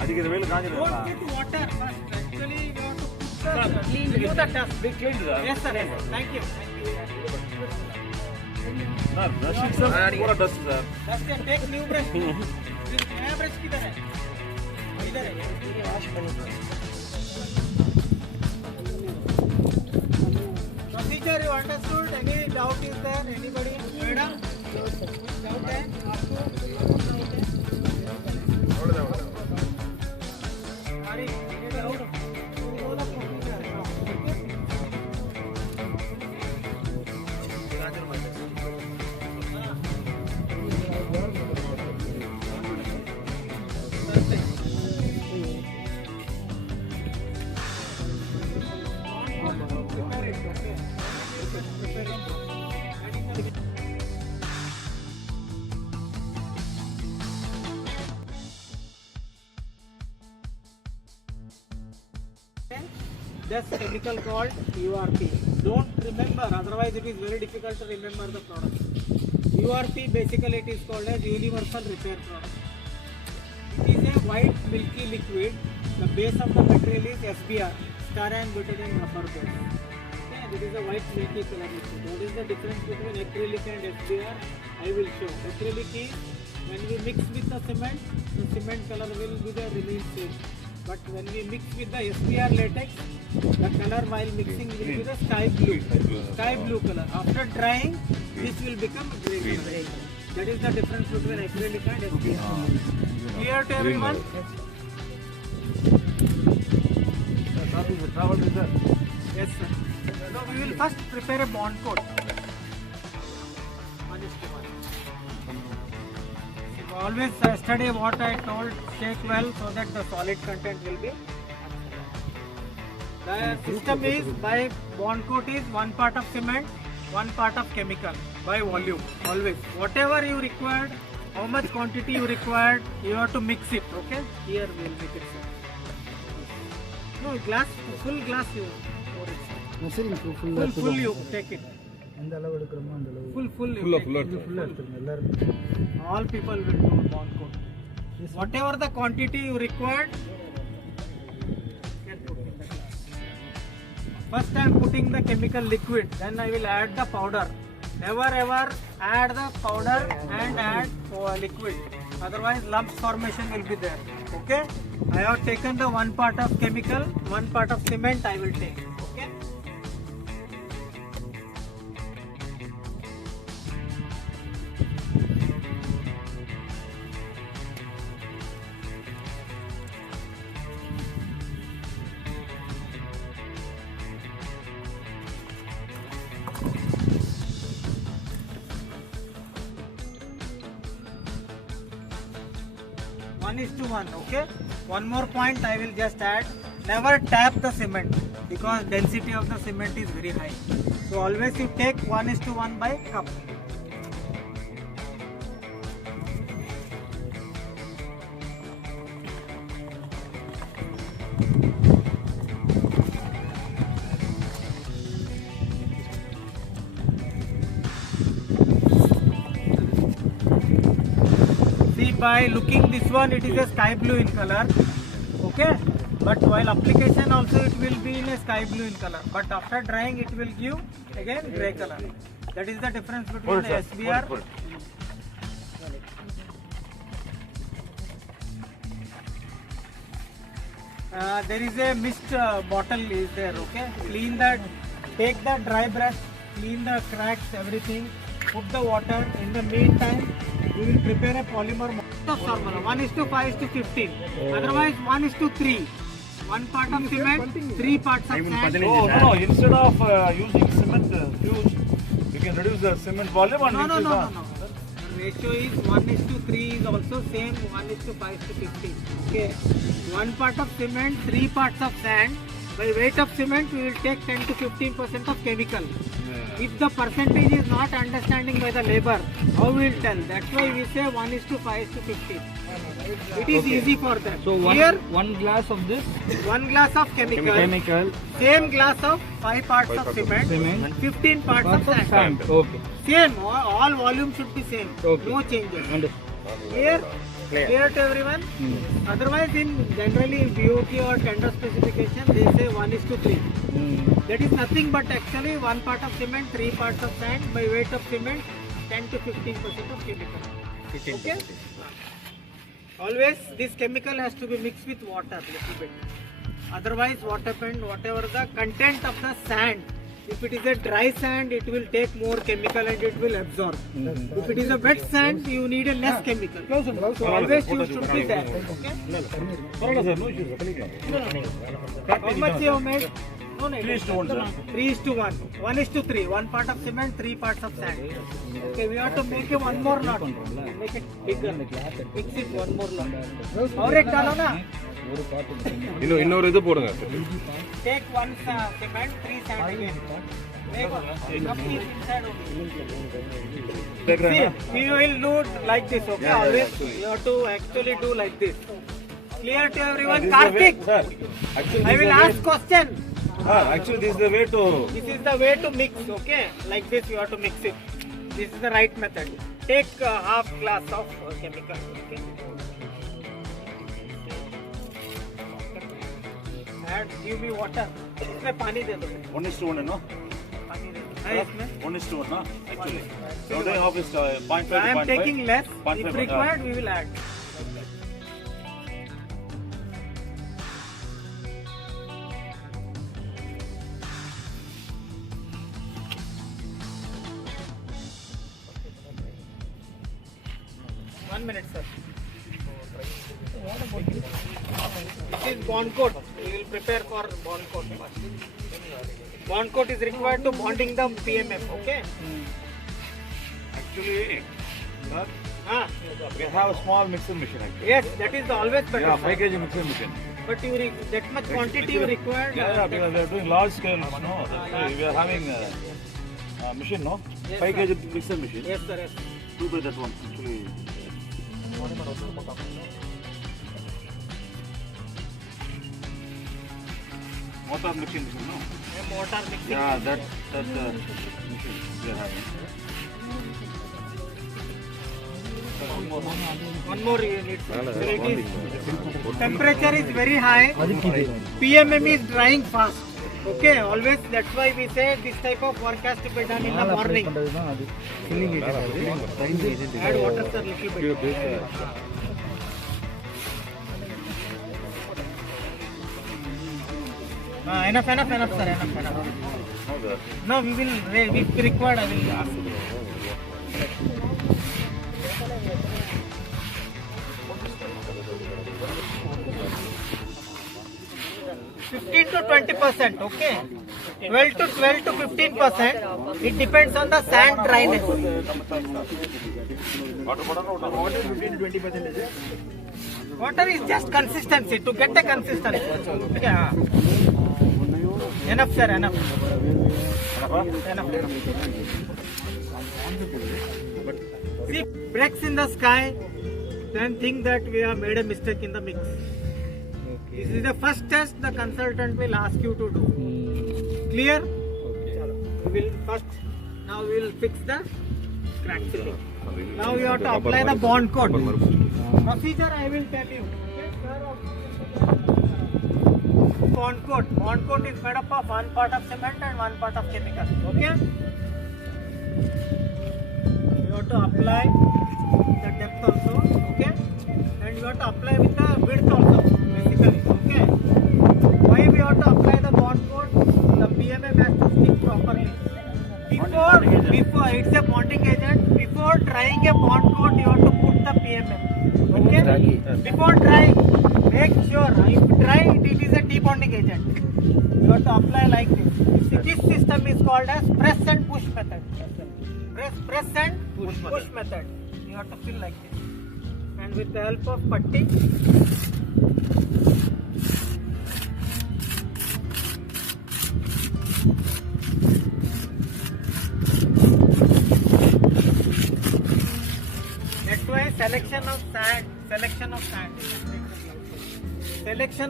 அடிக்கிற வெயில் காஞ்சிடும். Don't put water first. Actually, you have to put the remove the dust. They cleaned that. Yes, sir. Yes, sir. Thank you. Sir, brushing sir, पूरा dust sir. Dust है. Take new brush. नया brush किधर है? इधर है. Procedure you understood? Any doubt is there? Anybody? Madam? Doubt है? आपको? Sorry, any doubt? बोलो procedure. This chemical called URP. Don't remember, otherwise it is very difficult to remember the product. URP basically it is called as universal repair product. It is a white milky liquid. The base of the material is SBR, styrene butadiene rubber base. Okay, this is a white milky color liquid. What is the difference between acrylic and SBR? I will show. Acrylic is when we mix with the cement color will be the remain same. But when we mix with the SBR latex, the color while mixing will be the sky blue color. After drying, this will become green color. That is the difference between acrylic and SBR. Clear to everyone? Yes, sir. So we will first prepare a bond coat. 1:1. Always study what I told, shake well so that the solid content will be. The system is by bond coat is 1 part of cement, 1 part of chemical by volume. Always whatever you required, how much quantity you required, you have to mix it. Okay, here we will make it, sir. No glass, full glass you pour it, sir. Full you take it. Full all people will do bond coat. Whatever the quantity you required, get put in the glass. First I am putting the chemical liquid, then I will add the powder. Never ever add the powder and add liquid, otherwise lumps formation will be there. Okay, I have taken the 1 part of chemical, 1 part of cement I will take. Okay. One is to 1, okay? One more point I will just add. Never tap the cement because density of the cement is very high. So always you take 1:1 by cup. By looking this one, it is a sky blue in color, okay, but while application also it will be in a sky blue in color, but after drying it will give again grey color. That is the difference between the SBR. There is a mist bottle is there, okay, clean that, take the dry brush, clean the cracks, everything, put the water. In the meantime we will prepare a polymer formula 1:5:15. Otherwise 1:3. 1 part of cement, 3 parts of sand. Oh no! Instead of using cement fuse, you can reduce the cement volume and No. The ratio is 1:3 is also same 1:5:15. Okay. 1 part of cement, 3 parts of sand. By weight of cement, we will take 10 to 15% of chemical. If the percentage is not understanding by the labor, how we will tell? That's why we say 1:5:15. It is easy for them. So one glass of this, 1 glass of chemical, same glass of 5 parts of cement, 15 parts of sand. Okay. Same, all volume should be same. Okay. No changes. Understood. Clear to everyone? Otherwise, generally in BOQ or tender specification, they say 1:3. That is nothing but actually 1 part of cement, 3 parts of sand. By weight of cement, 10 to 15% of chemical. Okay? Always this chemical has to be mixed with water little bit. Otherwise, what happened? Whatever the content of the sand, if it is a dry sand, it will take more chemical and it will absorb. If it is a wet sand, you need a less chemical. So always you should be there. Okay? How much you have made? No, 3:1, sir. 3:1. 1:3. 1 part of cement, 3 parts of sand. Okay, we have to make it one more lot. Make it bigger. Mix it one more lot. और एक डालो ना. இன்னொரு இது போடுங்க. Take 1 cement, 3 sand again. Make complete inside only. See, you will do like this, okay? Always you have to actually do like this. Clear to everyone? Karthik, Sir, actually, I will ask question. Actually, this is the way to. This is the way to mix, okay? Like this you have to mix it. This is the right method. Take half glass of chemical, okay? Add, give me water. इसमें पानी दे दो. 1:1, no? पानी दे दो. है इसमें? 1:1, no? Actually. So they have this 0.5 to I am 0.5. taking less. 0.5, If required, we will add. One minute, sir. This is bond coat. We will prepare for bond coat first. Bond coat is required to bonding the PMF. Okay. Actually, sir, Ah, we have a small mixer machine. Actually. yes, that is the always better. Yeah, sir. 5 kg mixer machine. But you that much quantity you required. Yeah, because we are doing large scale, no? That's why we are having a machine, no? Yes, 5 sir. kg mixer machine. Yes, sir. Yes. Do by that one. Actually. Water mixing machine, no? Water mixing. Yeah, that machine we are having. One more you need. Sir. It is, temperature is very high. PMM is drying fast. Okay, always that's why we say this type of work has to be done in the morning. Add water, sir, little bit. Enough, sir, enough. No, we will, if required, I will ask. 15 to 20%, okay? 12 to 15%. It depends on the sand dryness. Water is just consistency, to get a consistency. Yeah. Enough, sir, enough. See, breaks in the sky, then think that we have made a mistake in the mix. This is the first test the consultant will ask you to do. Clear? We will first, now we will fix the crack filling. Now you have to apply the bond coat. Procedure I will tell you. Bond coat. Bond coat is made up of 1 part of cement and 1 part of chemical. Okay? You have to apply the depth also. Okay? And you have to apply with the width also. Basically. Okay? Why we have to apply the bond coat? The PMM has to stick properly. Before it's a bonding agent. Before drying a bond coat, you have to put the PMM. Okay? Before drying, make sure if dry, it is a debonding agent. You have to apply like this. This system is called as press and push method. Press and push method. You have to fill like this. And with the help of putty, that's why selection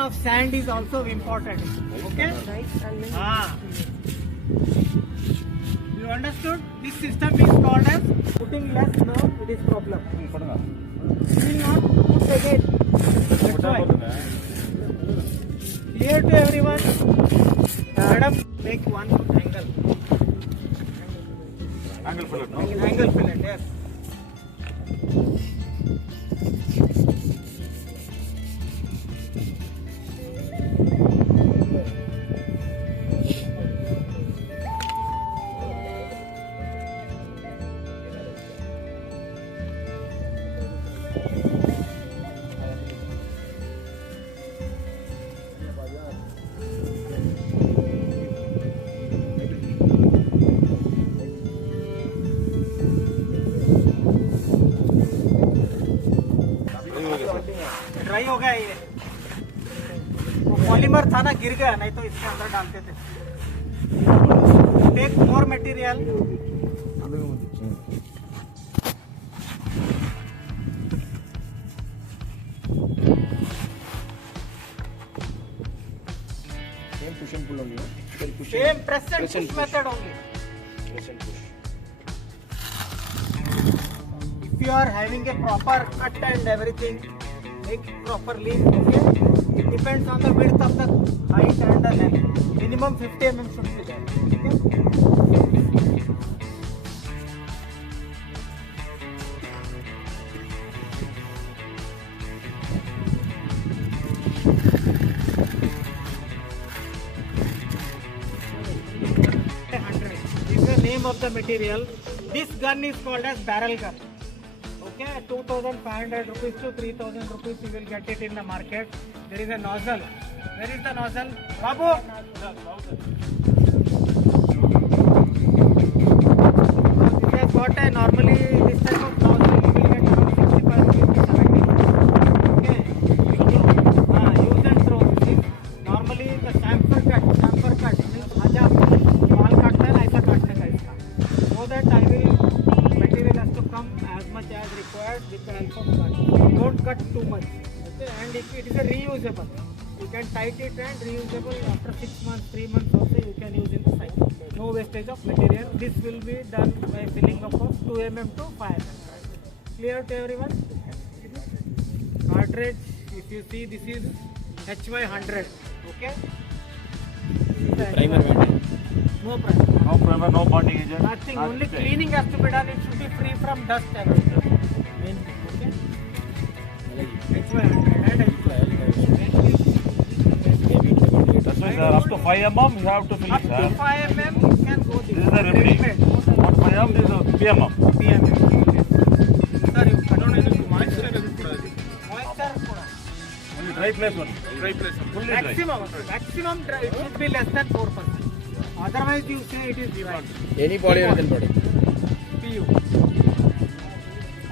of sand is also important. Okay? You understood? This system is called as putting less, no, it is problem. will not put again. That's why. Clear to everyone? Madam, make one angle. Angle fillet, no? Angle fillet, yes. Dry हो गया ये, वो polymer था ना, गिर गया, नहीं तो इसके अंदर डालते थे. Take more material. Same push and pull only. Same press and push method only. Press and push. If you are having a proper cut and everything, make properly, okay? It depends on the width of the height and the length. Minimum 50 mm should be there, okay? This is the name of the material. This gun is called as barrel gun. Okay, 2,500 rupees to 3,000 rupees you will get it in the market. There is a nozzle. Where is the nozzle? Babu! This has got a normally this type of nozzle you will get around 65 rupees to 70 rupees. Okay, use and throw. This is normally the chamfer cut means ajab माल काटता है ना, ऐसा काटने का इसका. So that I will material has to come as much as required with the help of cut. Don't cut too much. Okay, and if it is a reusable, you can tight it and reusable after 6 months, 3 months also you can use in the site. No wastage of material. This will be done by filling up of 2 mm to 5 mm. Clear to everyone? Cartridge, if you see, this is HY100. Okay? Primer vendor. No primer. No primer, no bonding agent. Nothing. Only cleaning has to be done. It should be free from dust everything. Okay? HY100 and That's why up to 5 mm you have to fill up it. to 5 mm you can go This is the remedy. Not 5 mm, this is a PMM. Sir, you cut moisture ಕೂಡ. Only dry place one. Dry place one. Fully dry. Maximum dry. It should be less than 4%. Otherwise you say it is dry. Any polyurethane product. PU.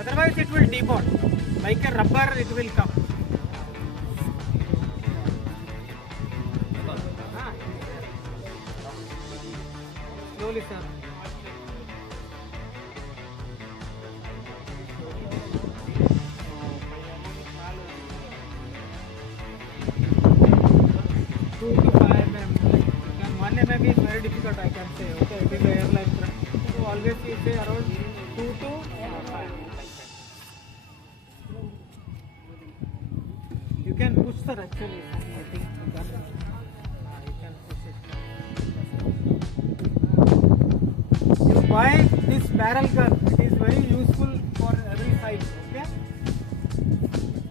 Otherwise it will debond. Like a rubber it will come. Slowly, sir. Two to 5 mm. And 1 mm is very difficult, I can say. Okay, it is a airline truck. So always you say around 2 to 5. You can push, sir, actually. I think you can push it. You buy this barrel gun. It is very useful for every site. Okay?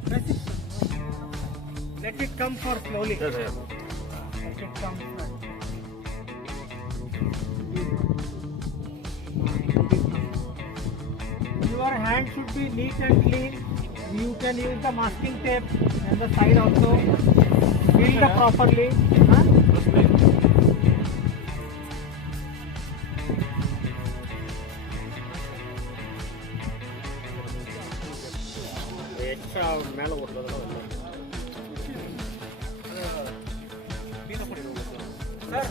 Press it. Let it come for slowly. Yes, yes. Let it come first. Your hand should be neat and clean. You can use the masking tape and the side also. Seal the properly. Huh? Extra மேல ஓடுறதெல்லாம்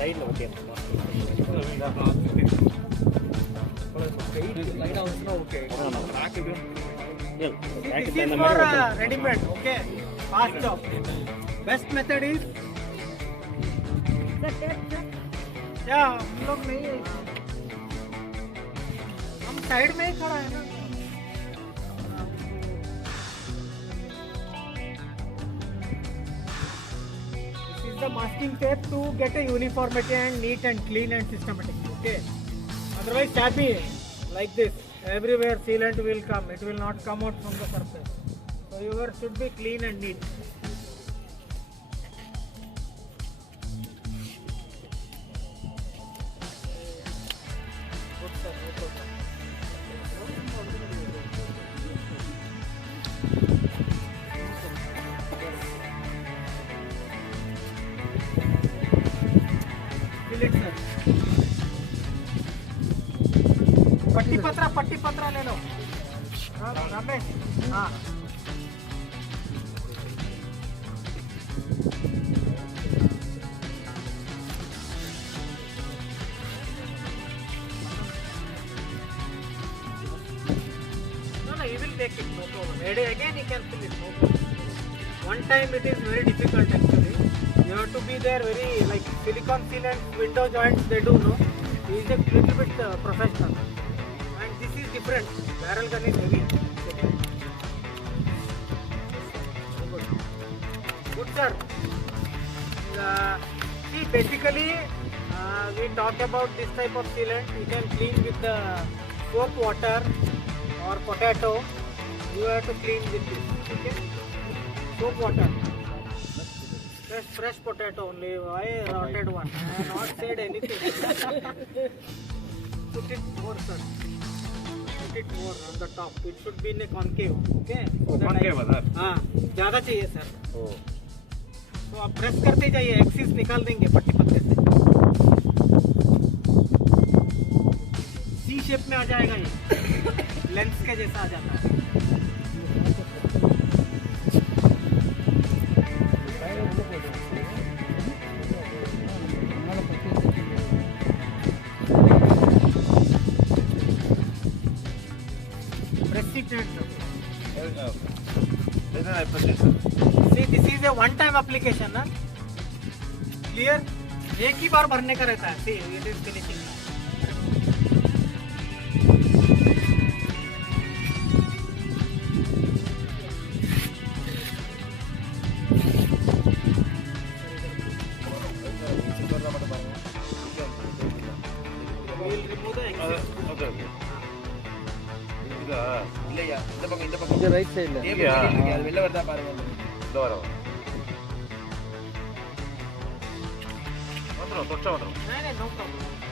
சைடுல okay லைனா வந்துனா okay This is for ready-made, okay? Fast job. Best method is. Yeah, हम लोग नहीं है. हम side में ही खड़ा है ना. a masking tape to get a uniformity and neat and clean and systematic. Okay. Otherwise, shabby like this. Everywhere sealant will come. It will not come out from the surface. So yours should be clean and neat. Good sir. No problem. Fill it, sir. पट्टी पत्रा ले लो रमेश हाँ no he will take it no problem again he can fill it no problem. One time it is very difficult actually you have to be there very like silicon sealant window joints they do no he is a little bit professional. Different. Barrel gun is heavy. Good sir. See basically we talk about this type of sealant. You can clean with the soap water or potato. You have to clean with this. Okay. Soap water. Fresh potato only. Why rotted one? I have not said anything. Put it more sir. It more on the top. It should be in a concave. Okay. So concave sir. हाँ ज़्यादा चाहिए sir. तो आप press करते जाइए axis निकाल देंगे पट्टी पत्ते से. सी शेप में आ जाएगा ये. लेंस के जैसा आ जाता है. See, this is a one-time application, ना? Clear? एक ही बार भरने का रहता है. See, it is finishing. We'll remove the excess. இல்லையா இந்த பக்கம் இது ரைட் சைடுல அது வெளில வரதா பாருங்க இந்த வர வந்துடும் தொச்சா வந்துடும் No problem.